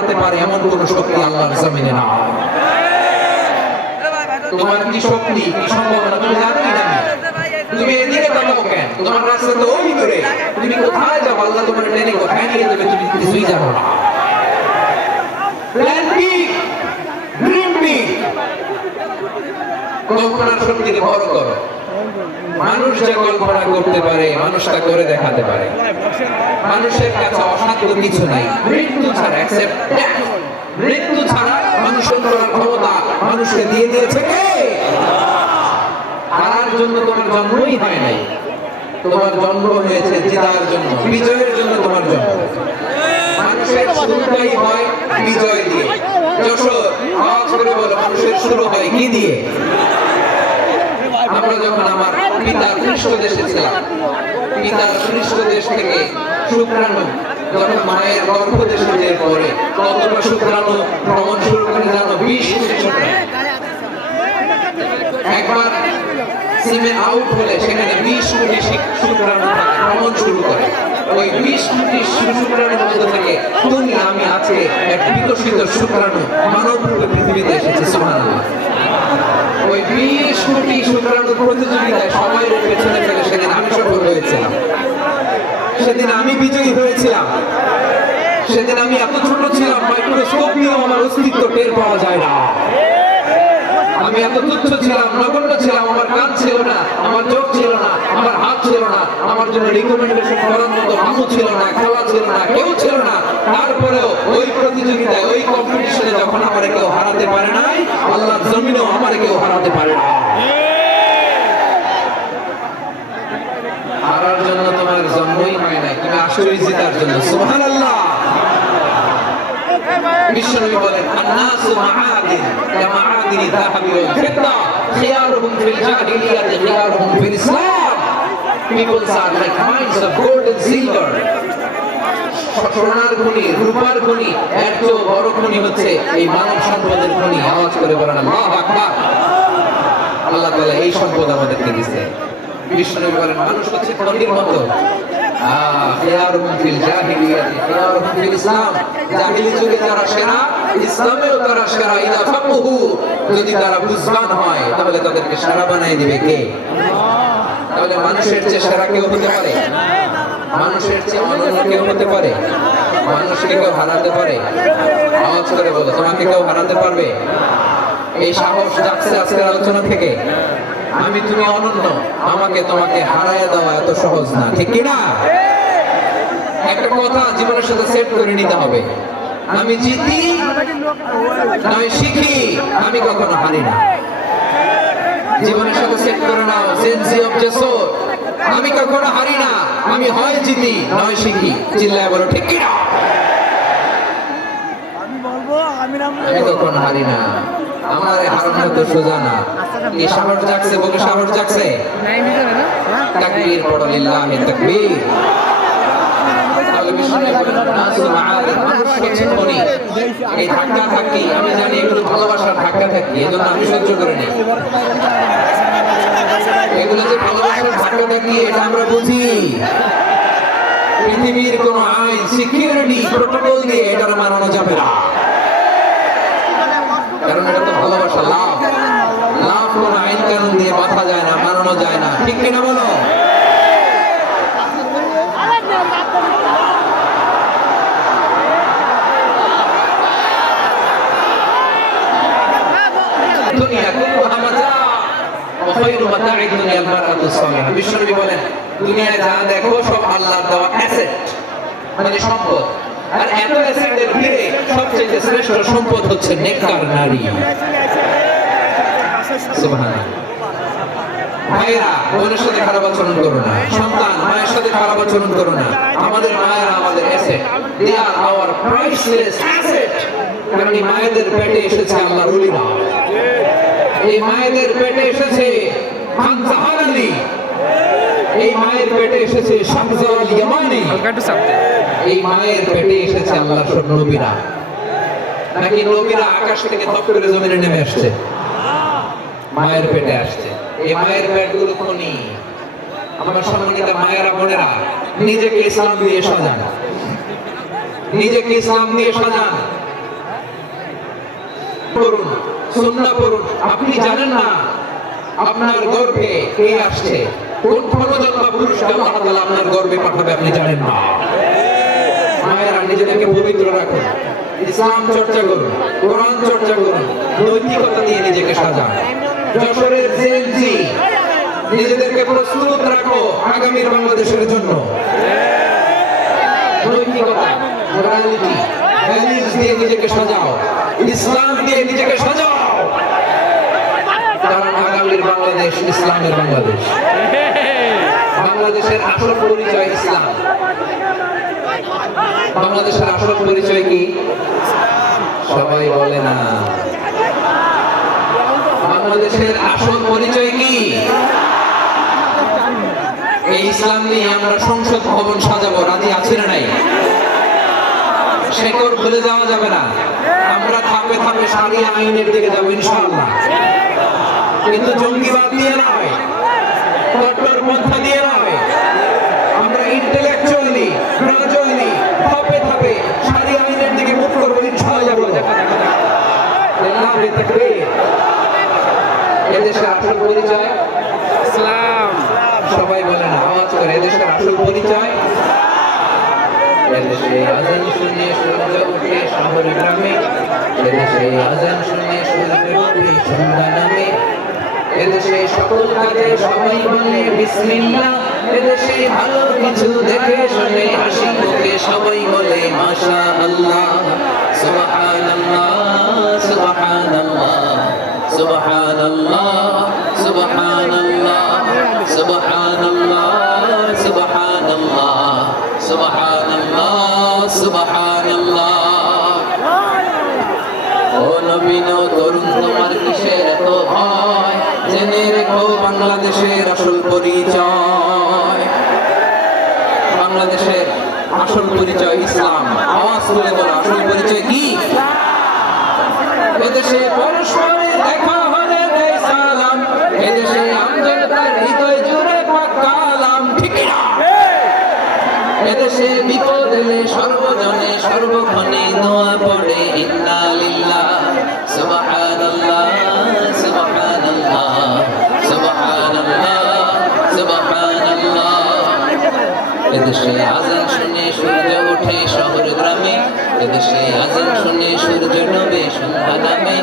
হারাতে পারে এমন কোন শক্তি আল্লাহর জমিনে না। তোমার কি শক্তি, কি সম্ভাবনা তুমি জানোই না। তুমি এদিকে তাকাও কেন? তোমার রাস্তা তো ওই দূরে। তুমি কোথায় যাও? আল্লাহ তোমার টেনে কোথায় নিয়ে যাবে তুমি কিছুই জানো না। প্ল্যান কি? ড্রিম কি? কল্পনার শক্তিকে বড় করো। মানুষ যে কল্পনা করতে পারে মানুষ তা করে দেখাতে পারে। মানুষের কাছে অসাধ্য কিছু নাই। মৃত্যু ছাড়া অ্যাকসেপ্ট ডেথ, মৃত্যু ছাড়া মানুষের করার ক্ষমতা মানুষকে দিয়ে দিয়েছে কে? হারার জন্য তোমার জন্মই হয় নাই। তোমার জন্ম হয়েছে জেতার জন্য, বিজয়ের জন্য তোমার জন্ম। মানুষের শুরুটাই হয় বিজয় দিয়ে। যশোর আওয়াজ করে বলো, মানুষের শুরু হয় কি দিয়ে? আমরা যখন আমার পিতার পৃষ্ঠদেশে ছিলাম, পিতার পৃষ্ঠদেশ থেকে শুক্রাণু যখন মায়ের গর্ভদেশে যেয়ে পড়ে, কতটা শুক্রাণু ভ্রমণ শুরু করে জানো? 20 কোটি শুক্রাণু। একবার সিমে আউট হলে সেখানে 20 কোটি শুক্রাণু ভ্রমণ শুরু করে। ওই 20 কোটি শুক্রাণুর মধ্যে থেকে তুমি আমি আজকে এক বিকশিত শুক্রাণু মানব রূপে পৃথিবীতে এসেছি। সুবহানাল্লাহ। ওই 20 কোটি শুক্রাণুর প্রতিযোগিতায় সবাই পেছনে ফেলে সেদিন আমি সফল হয়েছিলাম। সেদিন আমি বিজয়ী হয়েছিলাম। সেদিন আমি এত ছোট ছিলাম, মাইক্রোস্কোপ নিয়েও আমার অস্তিত্ব টের পাওয়া যায় না। আমি এত তুচ্ছ ছিলাম, নগণ্য ছিলাম। আমার কান ছিল না, আমার চোখ ছিল না, আমার হাত ছিল না, আমার জন্য রিকমেন্ডেশন করার মতো আম্মু ছিল না, খালা ছিল না, কেউ ছিল না। তারপরেও ওই প্রতিযোগিতায়, ওই কম্পিটিশনে যখন আমার কেউ হারাতে পারে নাই, আল্লাহর জমিনেও আমার কেউ হারাতে পারে না। হারার জন্য তোমার জন্মই হয় নাই, তুমি আসলেই জেতার জন্য। সুবহানাল্লাহ। বিশ্বনবী বলেন, আন-নাসু মাআদিন কামাআদিনি যাহাবি ওয়াল ফিদ্দা খিয়ারুহুম ফিল জাহিলিয়াতি খিয়ারুহুম ফিল ইসলাম। People are like mines of gold and silver. সোনার খনি, রূপার খনি, এর চেয়ে বড় খনি হচ্ছে এই মানব সম্পদের খনি। আওয়াজ করে বলেন আল্লাহু আকবার। আল্লাহ তাআলা এই সম্পদ আমাদেরকে দিয়েছে। বিশ্বনবী বলেন, মানুষ হচ্ছে খনির মতো। খিয়ারুহুম ফিল জাহিলিয়াতি খিয়ারুহুম ফিল ইসলাম। জাহিলি যুগে যারা সেরা, ইসলামেও তারা সেরা। ইদা ফাকহু, যদি তারা বুঝবান হয় তাহলে তাদেরকে সেরা বানিয়ে দিবে কে? তাহলে মানুষের চেয়ে সেরা কেউ হতে পারে? মানুষের চেয়ে অনন্য কেউ হতে পারে? মানুষকে কেউ হারাতে পারে? আওয়াজ করে বলো, তোমাকে কেউ হারাতে পারবে? এই সাহস যাচ্ছে আজকের আলোচনা থেকে। আমি তুমি অনন্য, আমাকে তোমাকে হারায় দেওয়া এত সহজ না, ঠিক কি না? একটা কথা জীবনের সাথে সেট করে নিতে হবে, আমি জিতি নয় শিখি, আমি কখনো হারি না। জীবনের সাথে সেট করে নাও, সেন্সি অফ জেসর, আমি কখনো হারি না, আমি হয় জিতি নয় শিখি। চিল্লায় বলো ঠিক কি না? আমি কখনো হারি না, আমার হারানো তো সোজা না। এই সাহস জাগছে, বলে সাহস জাগছে। তাকবীর পড়ো, লিল্লাহি তাকবীর। এই ধাক্কা থাকি, আমি জানি এগুলো ভালোবাসার ধাক্কা থাকি, এজন্য আমি সহ্য করে নিই। এগুলো যে ভালোবাসার ধাক্কা থাকি এটা আমরা বুঝি। পৃথিবীর কোন আইন, সিকিউরিটি প্রটোকল দিয়ে এটা মানানো যাবে না, কারণ এটা তো ভালোবাসা। লাভ লাভ কোন আইন কানুন দিয়ে বাঁধা যায় না, মানানো যায় না, ঠিক কিনা বলো? বিশ্বনবী বলেন, দুনিয়ায় যা দেখো সব আল্লাহর দেওয়া অ্যাসেট, মানে সম্পদ। আর এত অ্যাসেটের ভিড়ে সবচেয়ে শ্রেষ্ঠ সম্পদ হচ্ছে নেককার নারী। সুবহানাল্লাহ। ভাইরা, বোনের সাথে খারাপ আচরণ করো না। সন্তান, মায়ের সাথে খারাপ আচরণ করো না। আমাদের মায়েরা আমাদের asset, they are our priceless asset. কারণ এই মায়েদের পেটে এসেছে আল্লাহর ওলিরা। এই মায়েদের পেটে এসেছে খানজাহান আলী, এই মায়ের পেটে এসেছে শাহজালাল ইয়ামানি, এই মায়ের পেটে এসেছে আল্লাহর সব নবীরা। নাকি নবীরা আকাশ থেকে তপ করে জমিনে নেমে আসছে? মায়ের পেটে আসছে। এই মায়ের পেটগুলো খনি। আমার সম্মানিত মায়েরা, বোনেরা, নিজেকে ইসলাম দিয়ে সাজান, নিজেকে ইসলাম দিয়ে সাজান। পড়ুন, সুন্নাহ পড়ুন। আপনি জানেন না আপনার গর্ভে কে আসছে, কোন ক্ষণজন্মা পুরুষকে আল্লাহ তাআলা আপনার গর্ভে পাঠাবে আপনি জানেন না। মায়েরা নিজেদেরকে পবিত্র রাখুন, ইসলাম চর্চা করুন, কোরআন চর্চা করুন, নৈতিকতা দিয়ে নিজেকে সাজান। যশোরের জেনজি নিজেদেরকে প্রস্তুত রাখো আগামীর বাংলাদেশের জন্য। নৈতিকতা, মোরালিটি, ভ্যালুস দিয়ে নিজেকে সাজাও, ইসলাম দিয়ে নিজেকে সাজাও, কারণ আগামীর বাংলাদেশ ইসলামের বাংলাদেশ। বাংলাদেশের আসল পরিচয় ইসলাম। বাংলাদেশের আসল পরিচয় কি সবাই বলে না? বাংলাদেশের আসল পরিচয় কি? এই ইসলাম নিয়ে আমরা সংসদ ভবন সাজাবো, রাজি আছি না নাই? শেকড় ভুলে যাওয়া যাবে না। আমরা ধাপে ধাপে শারিয়া আইনের দিকে যাবো ইনশাআল্লাহ, কিন্তু জঙ্গিবাদ দিয়ে নয়, কট্টরপন্থা দিয়ে নয়। আমরা ইন্টেলেকচুয়ালি, গ্রাজুয়ালি, ধাপে ধাপে শারিয়া আইনের দিকে মুখ করবো ইনশাআল্লাহ। আল্লাহু তাকবীর। এদেশের আসল পরিচয় ইসলাম। সবাই বলে না, আওয়াজ করে, এদেশের আসল পরিচয়। এদেশে আজান শুনে সূর্য ওঠে শহর গ্রামে, এদেশে আজান শুনে সূর্য ওঠে সন্ধ্যা নামে, এদেশে সকল কাজে সবাই বলে বিসমিল্লাহ, এদেশে ভালো কিছু দেখে শুনে হাসি মুখে সবাই বলে মাশাআল্লাহ। সুবহানাল্লাহ, সুবহানাল্লাহ, সুবহানাল্লাহ, সুবহানাল্লাহ, সুবহানাল্লাহ, সুবহানাল্লাহ, সুবহানাল্লাহ, সুবহানাল্লাহ। ও নবীন তরুণ, তোমার কিসের এত ভয়? জেনে রেখো বাংলাদেশের আসল পরিচয়। বাংলাদেশের আসল পরিচয় ইসলাম। আওয়াজ তুলে বলো, আসল পরিচয় কি? এদেশে পরস্পরে দেখা হলে দেয় সালাম, এদেশে আমজনতার হৃদয় জুড়ে পাকালাম, ঠিক না? এদেশে বিপদ এলে সর্বজনে সর্বক্ষণে দোয়া পড়ে ইন্না লিল্লাহ, সুবহানাল্লাহ, সুবহানাল্লাহ, সুবহানাল্লাহ, সুবহানাল্লাহ। এদেশে আজান শুনে সূর্য ওঠে শহর গ্রামে, এদেশে আজান শুনে সূর্য ডোবে সন্ধ্যা নামে,